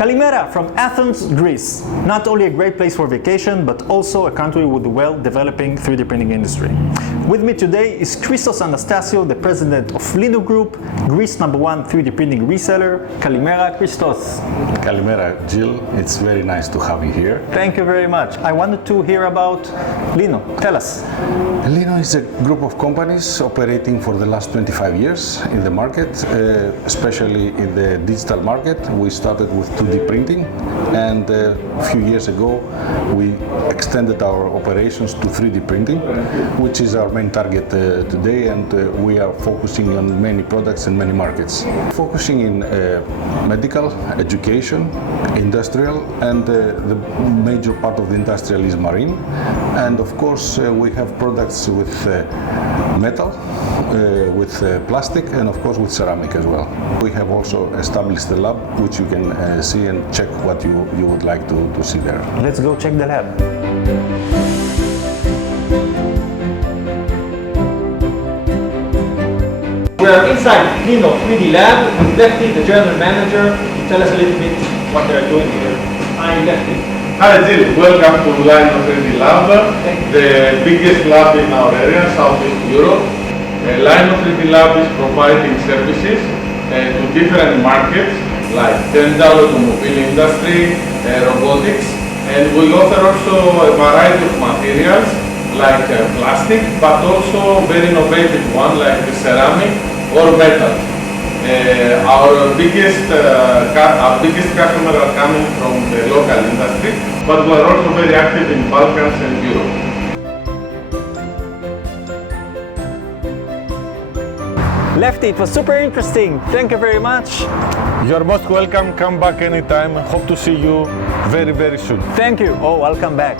Kalimera from Athens, Greece. Not only a great place for vacation, but also a country with a well-developing 3D printing industry. With me today is Christos Anastasiou, the President of Lino Group, Greece #1 3D printing reseller. Kalimera, Christos. Kalimera, Jill. It's very nice to have you here. Thank you very much. I wanted to hear about Lino. Tell us. Lino is a group of companies operating for the last 25 years in the market, especially in the digital market. We started with 2D printing, and a few years ago we extended our operations to 3D printing, which is our main target today, and we are focusing on many products and many markets. Focusing in medical, education, industrial, and the major part of the industrial is marine. And of course we have products with metal, with plastic, and of course with ceramic as well. We have also established a lab which you can see and check what you would like to see there. Let's go check the lab. We are inside Lino3D lab with Lavi, the general manager, to tell us a little bit what they are doing here. Hi, Lavi. Hi Jill, welcome to Lino3D Lab, the biggest lab in our area, Southeast Europe. Lino3D Lab is providing services to different markets like dental, automobile industry, robotics, and we offer also a variety of materials like plastic, but also very innovative one like ceramic or metal. Our biggest customers are coming from the local industry, but we are also very active in Balkans and Europe. Lefty, it was super interesting. Thank you very much. You're most welcome. Come back anytime. Hope to see you very, very soon. Thank you. Oh, I'll come back.